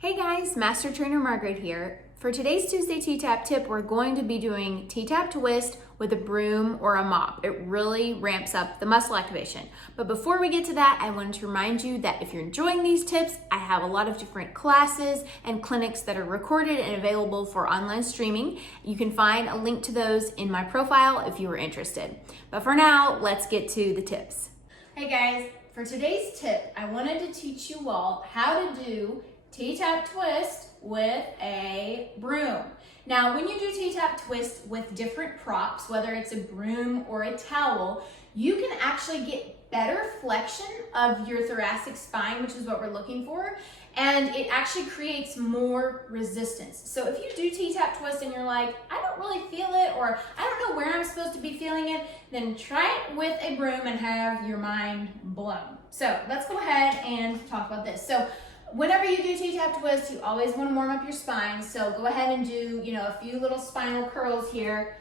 Hey guys, Master Trainer Margaret here. For today's Tuesday T-Tap tip, we're going to be doing T-Tap Twist with a broom or a mop. It really ramps up the muscle activation. But before we get to that, I wanted to remind you that if you're enjoying these tips, I have a lot of different classes and clinics that are recorded and available for online streaming. You can find a link to those in my profile if you are interested. But for now, let's get to the tips. Hey guys, for today's tip, I wanted to teach you all how to do T-Tap Twist with a broom. Now, when you do T-Tap Twist with different props, whether it's a broom or a towel, you can actually get better flexion of your thoracic spine, which is what we're looking for, and it actually creates more resistance. So if you do T-Tap Twist and you're like, I don't really feel it, or I don't know where I'm supposed to be feeling it, then try it with a broom and have your mind blown. So let's go ahead and talk about this. So whenever you do T-Tap Twist, you always want to warm up your spine. So go ahead and do, a few little spinal curls here,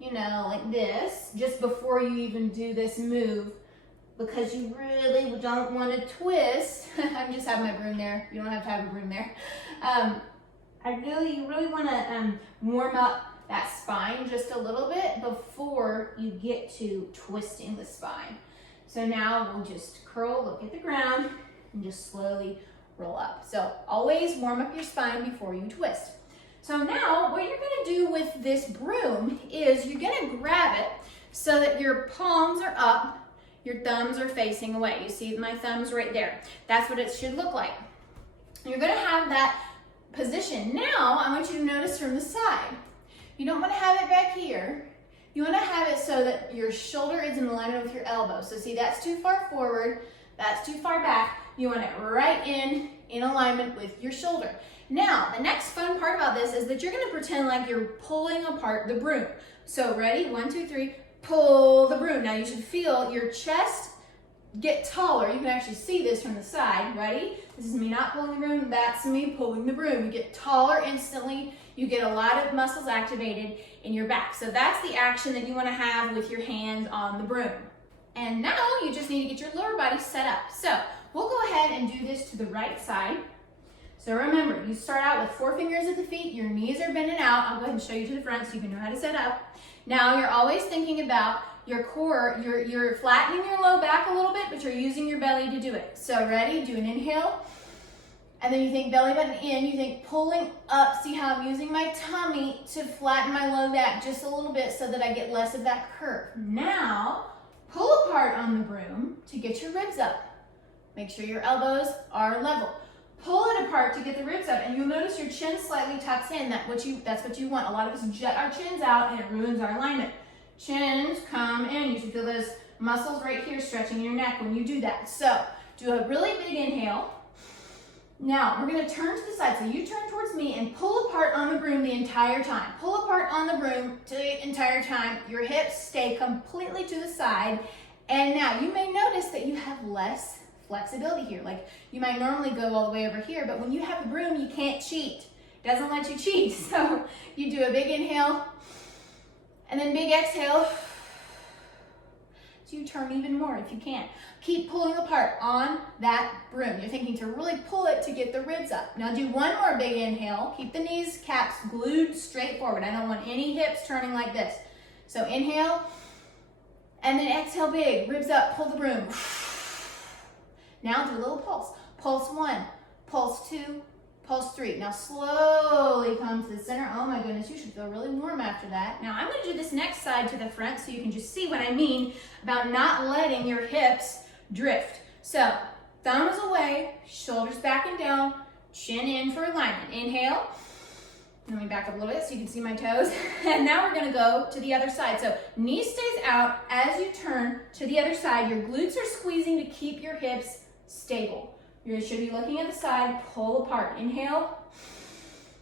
like this, just before you even do this move, because you really don't want to twist. I'm just having my broom there. You don't have to have a broom there. You really want to warm up that spine just a little bit before you get to twisting the spine. So now we'll just curl, look at the ground, and just slowly roll up. So always warm up your spine before you twist. So now what you're gonna do with this broom is you're gonna grab it so that your palms are up, your thumbs are facing away. You see my thumbs right there. That's what it should look like. You're gonna have that position. Now I want you to notice from the side. You don't wanna have it back here. You wanna have it so that your shoulder is in alignment with your elbow. So see, that's too far forward, that's too far back. You want it right in alignment with your shoulder. Now, the next fun part about this is that you're gonna pretend like you're pulling apart the broom. So ready, 1, 2, 3, pull the broom. Now you should feel your chest get taller. You can actually see this from the side. Ready? This is me not pulling the broom, that's me pulling the broom. You get taller instantly. You get a lot of muscles activated in your back. So that's the action that you wanna have with your hands on the broom. And now you just need to get your lower body set up. So we'll go ahead and do this to the right side. So remember, you start out with 4 fingers at the feet, your knees are bending out. I'll go ahead and show you to the front so you can know how to set up. Now you're always thinking about your core, you're flattening your low back a little bit, but you're using your belly to do it. So ready, do an inhale. And then you think belly button in, you think pulling up. See how I'm using my tummy to flatten my low back just a little bit so that I get less of that curve. Now, pull apart on the broom to get your ribs up. Make sure your elbows are level. Pull it apart to get the ribs up, and you'll notice your chin slightly tucks in. That's what you want. A lot of us jet our chins out, and it ruins our alignment. Chins come in. You should feel those muscles right here stretching your neck when you do that. So do a really big inhale. Now we're going to turn to the side. So you turn towards me and pull apart on the broom the entire time. Pull apart on the broom the entire time. Your hips stay completely to the side. And now you may notice that you have less flexibility here. Like you might normally go all the way over here, but when you have the broom, you can't cheat. It doesn't let you cheat. So you do a big inhale and then big exhale. So you turn even more if you can. Keep pulling apart on that broom. You're thinking to really pull it to get the ribs up. Now do one more big inhale. Keep the knees caps glued straight forward. I don't want any hips turning like this. So inhale and then exhale big, ribs up, pull the broom. Now do a little pulse. Pulse 1, pulse 2, pulse 3. Now slowly come to the center. Oh my goodness, you should feel really warm after that. Now I'm going to do this next side to the front so you can just see what I mean about not letting your hips drift. So thumbs away, shoulders back and down, chin in for alignment. Inhale. Let me back up a little bit so you can see my toes. And now we're gonna go to the other side. So knee stays out as you turn to the other side. Your glutes are squeezing to keep your hips stable. You should be looking at the side, pull apart. Inhale.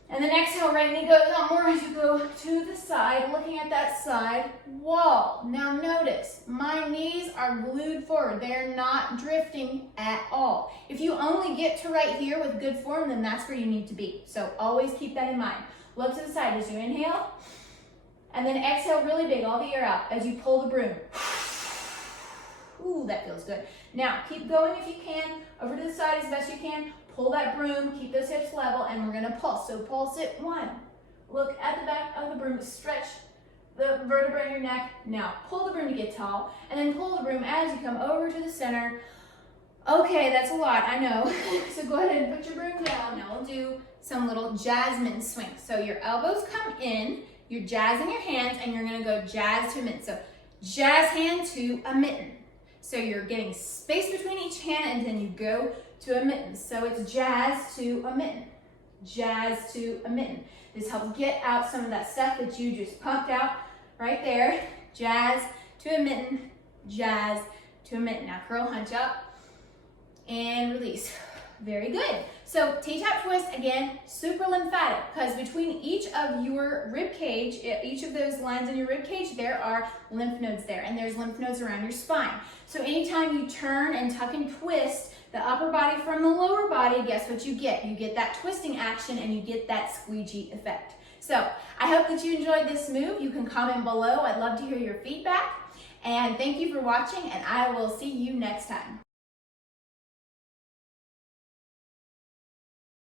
And then exhale, right knee goes out more as you go to the side, looking at that side wall. Now notice, my knees are glued forward. They're not drifting at all. If you only get to right here with good form, then that's where you need to be. So always keep that in mind. Look to the side as you inhale, and then exhale really big, all the air out as you pull the broom. Ooh, that feels good. Now keep going if you can, over to the side as best you can. pull that broom, keep those hips level, and we're gonna pulse. So pulse it, 1. Look at the back of the broom, stretch the vertebrae in your neck. Now pull the broom to get tall, and then pull the broom as you come over to the center. Okay, that's a lot, I know. So go ahead and put your broom down. Now we'll do some little jasmine swings. So your elbows come in, you're jazzing your hands, and you're gonna go jazz to a mitten. So jazz hand to a mitten. So you're getting space between each hand, and then you go to a mitten. So it's jazz to a mitten, jazz to a mitten. This helps get out some of that stuff that you just pumped out right there. Jazz to a mitten, jazz to a mitten. Now curl, hunch up, and release. Very good. So T-Tap Twist, again, super lymphatic, because between each of your rib cage, each of those lines in your rib cage, there are lymph nodes there, and there's lymph nodes around your spine. So anytime you turn and tuck and twist the upper body from the lower body, guess what you get? You get that twisting action, and you get that squeegee effect. So I hope that you enjoyed this move. You can comment below. I'd love to hear your feedback. And thank you for watching, and I will see you next time.